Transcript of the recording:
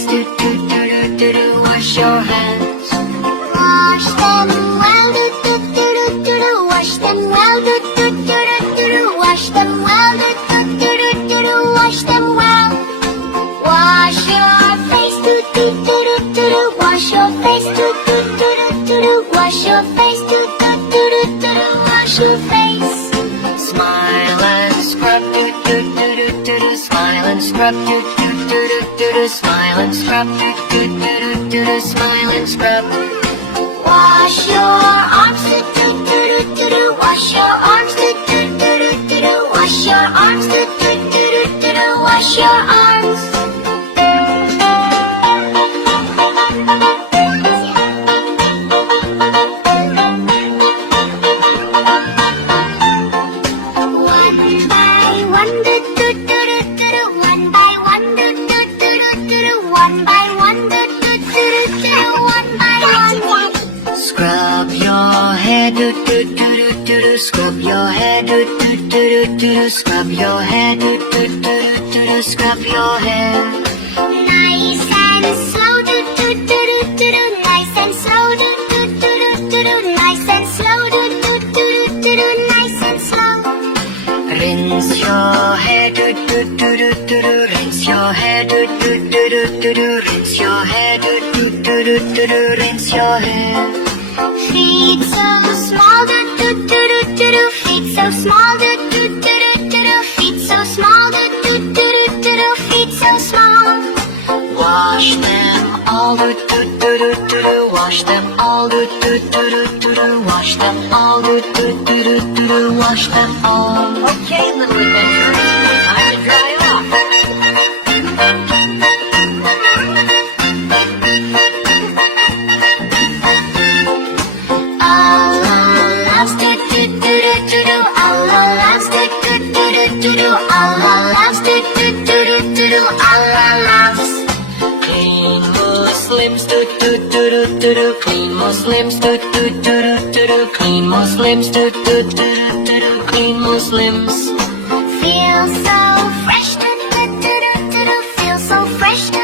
hands, do do do do do do. Wash your hands. Wash them well, do do do do do do. Wash them well, do do do do do do. Wash them well, do do do do do do. Wash them well. Wash your face, do do do do do do. Wash your face, do do do do do do. Wash your face, do do do do do do. Wash your face. Smile and scrub, do do do do do do. Smile and scrub, do do do do do do. Smile and scrub, do do do do do do. Smile and scrub. Wash your arms, do do do do do do. Wash your arms, do do do do do do. Wash your arms, do do do do do do. Wash your arms. One by one, do do do do do do. One by one, do do do do do do. One by one, do do do do do do. One by one. Scrub your hair, do do do do do do. Scrub your hair, do do do do do do. Scrub your hair, do do do do do do. Scrub your hair. Nice and slow, do do do do do do. Nice and slow, do do do do do do. Nice and slow, do do do do do do. Nice and slow. Rinse your hair, do do do do do do. Rinse your hair, do do do do do do. Rinse your hair, do do do do do do. Rinse your hair. Feet so small, do do do do do do. Feet so small, do do do do do do. Feet so small, do do do do do do. Feet so small. Wash them all, do do do do do do. Wash them all, do do do do do do. Wash them all, do do do do do do. Wash them all. Okay, little adventurers, time to dry off. Allah loves do do do do do do. Allah loves do do do do do do. Allah loves do do do do do do. Allah loves. Clean Muslims, do do do do do do. Clean Muslims, do do do do do do. Clean Muslims, do do do do do do. Clean Muslims. Feel so fresh, do do do do do do. Feel so fresh, do